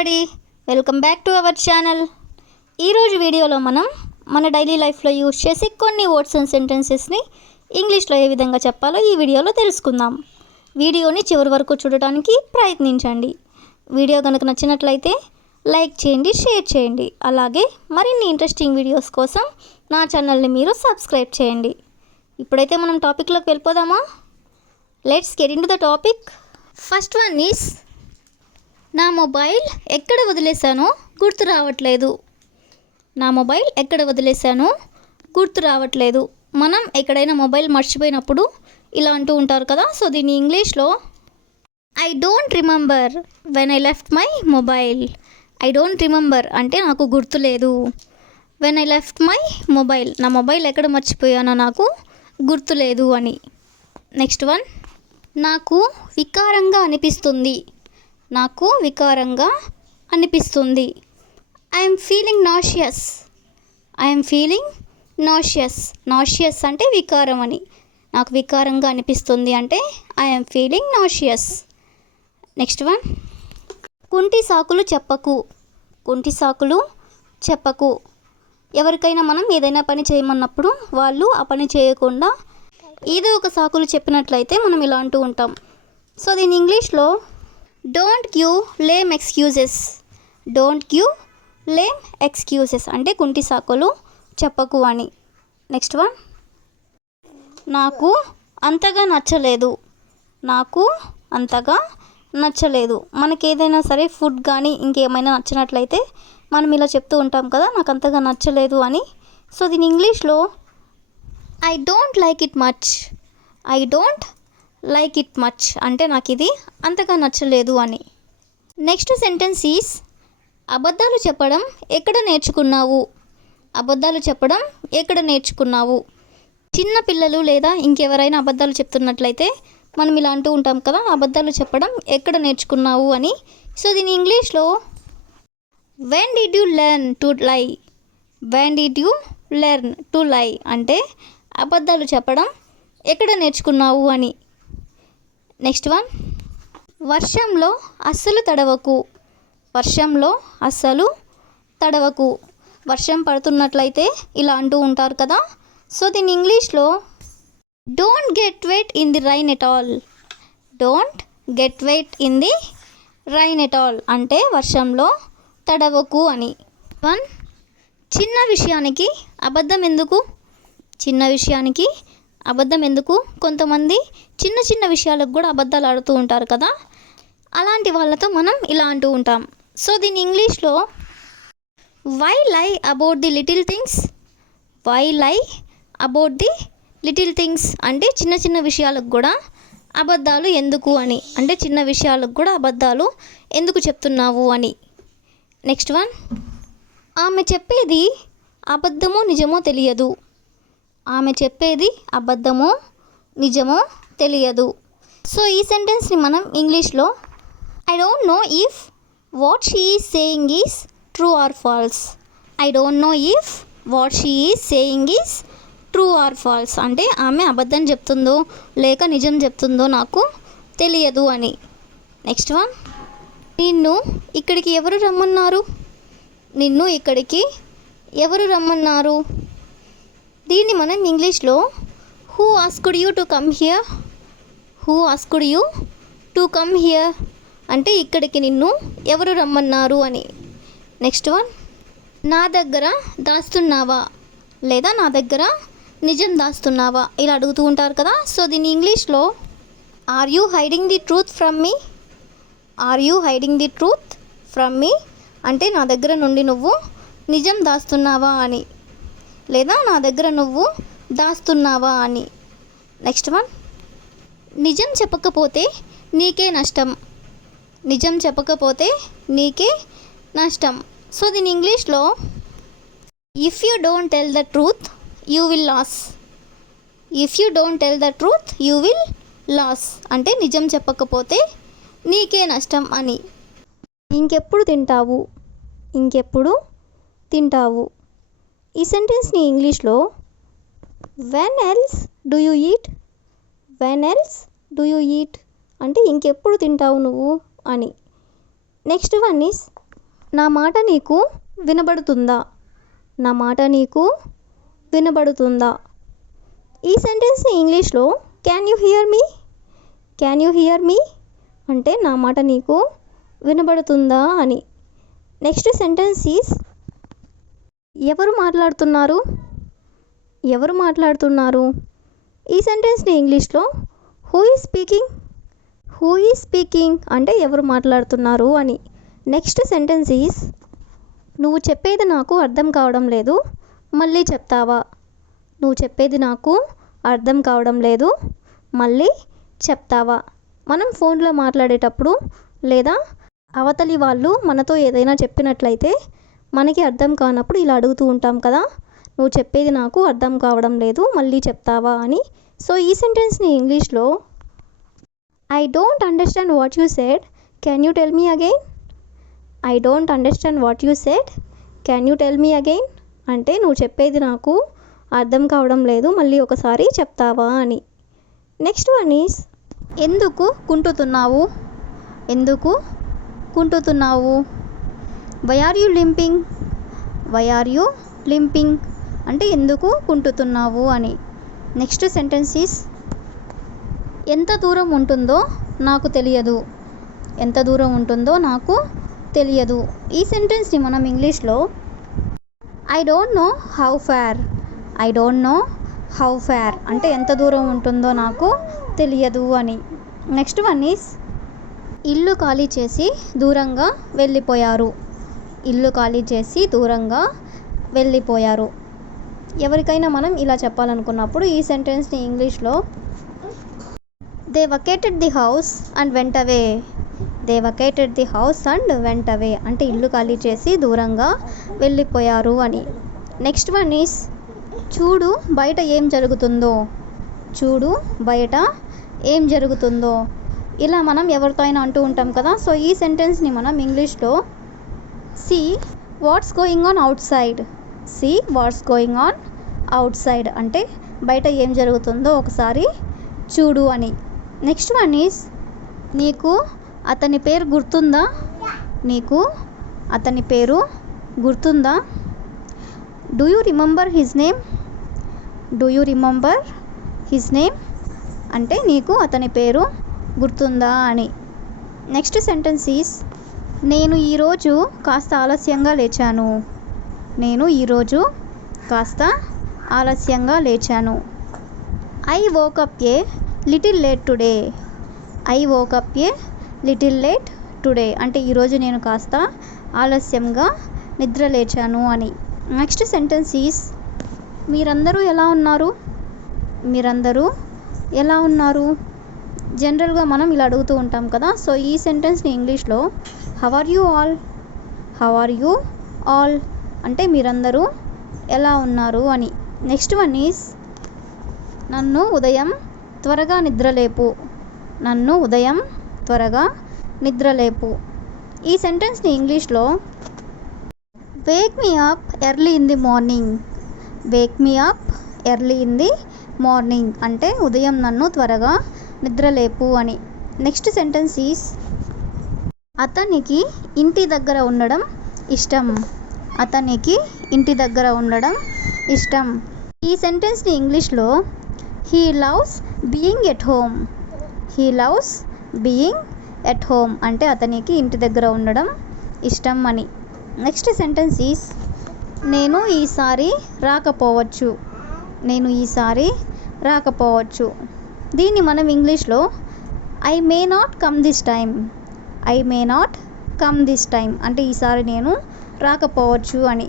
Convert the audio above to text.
Everybody, welcome back to our channel. ఈరోజు వీడియోలో మనం మన డైలీ లైఫ్లో యూజ్ చేసే కొన్ని వర్డ్స్ అండ్ సెంటెన్సెస్ని ఇంగ్లీష్లో ఏ విధంగా చెప్పాలో ఈ వీడియోలో తెలుసుకుందాం. వీడియోని చివరి వరకు చూడటానికి ప్రయత్నించండి. వీడియో కనుక నచ్చినట్లయితే లైక్ చేయండి, షేర్ చేయండి. అలాగే మరిన్ని ఇంట్రెస్టింగ్ వీడియోస్ కోసం నా ఛానల్ని మీరు సబ్స్క్రైబ్ చేయండి. ఇప్పుడైతే మనం టాపిక్లోకి వెళ్ళిపోదామా? Let's get in to the topic. First one is, నా మొబైల్ ఎక్కడ వదిలేశానో గుర్తు రావట్లేదు. నా మొబైల్ ఎక్కడ వదిలేశానో గుర్తు రావట్లేదు. మనం ఎక్కడైనా మొబైల్ మర్చిపోయినప్పుడు ఇలా అంటూ ఉంటారు కదా. సో దీన్ని ఇంగ్లీష్లో I don't remember when I left my mobile. I don't remember అంటే నాకు గుర్తులేదు. When I left my mobile, నా మొబైల్ ఎక్కడ మర్చిపోయానో నాకు గుర్తులేదు అని. నెక్స్ట్ వన్, నాకు వికారంగా అనిపిస్తుంది. నాకు వికారంగా అనిపిస్తుంది. I'm feeling nauseous. I'm feeling nauseous. Nauseous అంటే వికారం అని. నాకు వికారంగా అనిపిస్తుంది అంటే I'm feeling nauseous. Next one, కుంటి సాకులు చెప్పకు. కుంటి సాకులు చెప్పకు. ఎవరికైనా మనం ఏదైనా పని చేయమన్నప్పుడు వాళ్ళు ఆ పని చేయకుండా ఏదో ఒక సాకులు చెప్పినట్లయితే మనం ఇలా అంటూ ఉంటాం. సో దీని ఇంగ్లీష్లో don't give lame excuses. Don't give lame excuses అంటే కుంటి సాకులు చెప్పకు అని. నెక్స్ట్ వన్, నాకు అంతగా నచ్చలేదు. నాకు అంతగా నచ్చలేదు. మనకి ఏదైనా సరే ఫుడ్ కానీ ఇంకేమైనా నచ్చినట్లయితే మనం ఇలా చెప్తూ ఉంటాం కదా, నాకు అంతగా నచ్చలేదు అని. సో దీని ఇంగ్లీష్లో I don't like it much. I don't like it much అంటే నాకు ఇది అంతగా నచ్చలేదు అని. నెక్స్ట్ సెంటెన్స్ ఈస్, అబద్ధాలు చెప్పడం ఎక్కడ నేర్చుకున్నావు. అబద్ధాలు చెప్పడం ఎక్కడ నేర్చుకున్నావు. చిన్న పిల్లలు లేదా ఇంకెవరైనా అబద్ధాలు చెప్తున్నట్లయితే మనం ఇలా అంటూ ఉంటాం కదా, అబద్ధాలు చెప్పడం ఎక్కడ నేర్చుకున్నావు అని. సో దీని ఇంగ్లీష్లో when did you learn to lie. When did you learn to lie అంటే అబద్ధాలు చెప్పడం ఎక్కడ నేర్చుకున్నావు అని. నెక్స్ట్ వన్, వర్షంలో అస్సలు తడవకు. వర్షంలో అస్సలు తడవకు. వర్షం పడుతున్నట్లయితే ఇలా అంటూ ఉంటారు కదా. సో దీని ఇంగ్లీష్లో don't get wet in the rain at all. Don't get wet in the rain at all అంటే వర్షంలో తడవకు అని. వన్, చిన్న విషయానికి అబద్ధం ఎందుకు. చిన్న విషయానికి అబద్ధం ఎందుకు. కొంతమంది చిన్న చిన్న విషయాలకు కూడా అబద్ధాలు ఆడుతూ ఉంటారు కదా, అలాంటి వాళ్ళతో మనం ఇలా అంటూ ఉంటాం. సో దీని ఇంగ్లీష్లో why lie about the little things. Why lie about the little things అంటే చిన్న చిన్న విషయాలకు కూడా అబద్ధాలు ఎందుకు అని. అంటే చిన్న విషయాలకు కూడా అబద్ధాలు ఎందుకు చెప్తున్నావు అని. నెక్స్ట్ వన్, ఆమె చెప్పేది అబద్ధమో నిజమో తెలియదు. ఆమె చెప్పేది అబద్ధమో నిజమో తెలియదు. సో ఈ సెంటెన్స్ని మనం ఇంగ్లీష్లో I don't know if what she is saying is true or false. I don't know if what she is saying is true or false అంటే ఆమె అబద్ధం చెప్తుందో లేక నిజం చెప్తుందో నాకు తెలియదు అని. నెక్స్ట్ వన్, నిన్ను ఇక్కడికి ఎవరు రమ్మన్నారు. నిన్ను ఇక్కడికి ఎవరు రమ్మన్నారు. దీన్ని మనం ఇంగ్లీష్లో who asked you to come here. Who asked you to come here అంటే ఇక్కడికి నిన్ను ఎవరు రమ్మన్నారు అని. నెక్స్ట్ వన్, నా దగ్గర దాస్తున్నావా లేదా నా దగ్గర నిజం దాస్తున్నావా ఇలా అడుగుతూ ఉంటారు కదా. సో దీన్ని ఇంగ్లీష్లో are you hiding the truth from me. Are you hiding the truth from me అంటే నా దగ్గర నుండి నువ్వు నిజం దాస్తున్నావా అని లేదా నా దగ్గర నువ్వు దాస్తున్నావా అని. నెక్స్ట్ వన్, నిజం చెప్పకపోతే నీకే నష్టం. నిజం చెప్పకపోతే నీకే నష్టం. సో దీని ఇంగ్లీష్లో if you don't tell the truth you will lose. If you don't tell the truth you will lose అంటే నిజం చెప్పకపోతే నీకే నష్టం అని. ఇంకెప్పుడు తింటావు. ఇంకెప్పుడు తింటావు. ఈ సెంటెన్స్ని ఇంగ్లీష్లో when else do you eat. When else do you eat అంటే ఇంకెప్పుడు తింటావు నువ్వు అని. నెక్స్ట్ వన్ ఈస్ నా మాట నీకు వినబడుతుందా? నా మాట నీకు వినబడుతుందా? ఈ సెంటెన్స్ని ఇంగ్లీష్లో can you hear me? Can you hear me అంటే నా మాట నీకు వినబడుతుందా అని. నెక్స్ట్ సెంటెన్స్ ఈస్ ఎవరు మాట్లాడుతున్నారు? ఎవరు మాట్లాడుతున్నారు? ఈ సెంటెన్స్ని ఇంగ్లీష్లో who is speaking? Who is speaking అంటే ఎవరు మాట్లాడుతున్నారు అని. నెక్స్ట్ సెంటెన్స్ ఈస్ నువ్వు చెప్పేది నాకు అర్థం కావడం లేదు, మళ్ళీ చెప్తావా? నువ్వు చెప్పేది నాకు అర్థం కావడం లేదు, మళ్ళీ చెప్తావా? మనం ఫోన్లో మాట్లాడేటప్పుడు లేదా అవతలి వాళ్ళు మనతో ఏదైనా చెప్పినట్లయితే మనకి అర్థం కానప్పుడు ఇలా అడుగుతూ ఉంటాం కదా, నువ్వు చెప్పేది నాకు అర్థం కావడం లేదు, మళ్ళీ చెప్తావా అని. సో ఈ సెంటెన్స్ని ఇంగ్లీష్లో I don't understand what you said, can you tell me again? I don't understand what you said, can you tell me again అంటే నువ్వు చెప్పేది నాకు అర్థం కావడం లేదు, మళ్ళీ ఒకసారి చెప్తావా అని. నెక్స్ట్ వన్ ఈస్ ఎందుకు కుంటుతున్నావు? ఎందుకు కుంటుతున్నావు? Why are you limping? Why are you limping అంటే ఎందుకు కుంటుతున్నావు అని. నెక్స్ట్ సెంటెన్స్ ఈస్ ఎంత దూరం ఉంటుందో నాకు తెలియదు. ఎంత దూరం ఉంటుందో నాకు తెలియదు. ఈ సెంటెన్స్ని మనం ఇంగ్లీష్లో I don't know how far. I don't know how far అంటే ఎంత దూరం ఉంటుందో నాకు తెలియదు అని. నెక్స్ట్ వన్ ఈస్ ఇల్లు ఖాళీ చేసి దూరంగా వెళ్ళిపోయారు. ఇల్లు ఖాళీ చేసి దూరంగా వెళ్ళిపోయారు. ఎవరికైనా మనం ఇలా చెప్పాలనుకున్నప్పుడు ఈ సెంటెన్స్ని ఇంగ్లీష్లో they vacated the house and went away. They vacated the house and went away అంటే ఇల్లు ఖాళీ చేసి దూరంగా వెళ్ళిపోయారు అని. నెక్స్ట్ వన్ ఈస్ చూడు బయట ఏం జరుగుతుందో. చూడు బయట ఏం జరుగుతుందో ఇలా మనం ఎవరితో అయినా అంటూ ఉంటాం కదా. సో ఈ సెంటెన్స్ని మనం ఇంగ్లీష్లో see what's going on outside. See what's going on outside అంటే బయట ఏం జరుగుతుందో ఒకసారి చూడు అని. నెక్స్ట్ వన్ ఈస్ నీకు అతని పేరు గుర్తుందా? నీకు అతని పేరు గుర్తుందా? Do you remember his name? Do you remember his name అంటే నీకు అతని పేరు గుర్తుందా అని. నెక్స్ట్ సెంటెన్స్ ఈస్ నేను ఈరోజు కాస్త ఆలస్యంగా లేచాను. నేను ఈరోజు కాస్త ఆలస్యంగా లేచాను. I woke up a little late today. I woke up a little late today అంటే ఈరోజు నేను కాస్త ఆలస్యంగా నిద్ర లేచాను అని. నెక్స్ట్ సెంటెన్స్ ఈస్ మీరందరూ ఎలా ఉన్నారు? మీరందరూ ఎలా ఉన్నారు? జనరల్గా మనం ఇలా అడుగుతూ ఉంటాం కదా. సో ఈ సెంటెన్స్ని ఇంగ్లీష్లో how are you all. How are you all అంటే మీరందరూ ఎలా ఉన్నారు అని. నెక్స్ట్ వన్ ఈస్ నన్ను ఉదయం త్వరగా నిద్రలేపు. నన్ను ఉదయం త్వరగా నిద్రలేపు. ఈ సెంటెన్స్ని ఇంగ్లీష్లో Wake me up early in the morning. Wake me up early in the morning అంటే ఉదయం నన్ను త్వరగా నిద్రలేపు అని. నెక్స్ట్ సెంటెన్స్ ఈస్ అతనికి ఇంటి దగ్గర ఉండడం ఇష్టం. అతనికి ఇంటి దగ్గర ఉండడం ఇష్టం. ఈ సెంటెన్స్ని ఇంగ్లీష్లో he loves being at home. He loves being at home అంటే అతనికి ఇంటి దగ్గర ఉండడం ఇష్టం అని. నెక్స్ట్ సెంటెన్స్ ఈస్ నేను ఈసారి రాకపోవచ్చు. నేను ఈసారి రాకపోవచ్చు. దీన్ని మనం ఇంగ్లీష్లో I may not come this time. I may not come this time అంటే ఈసారి నేను రాకపోవచ్చు అని.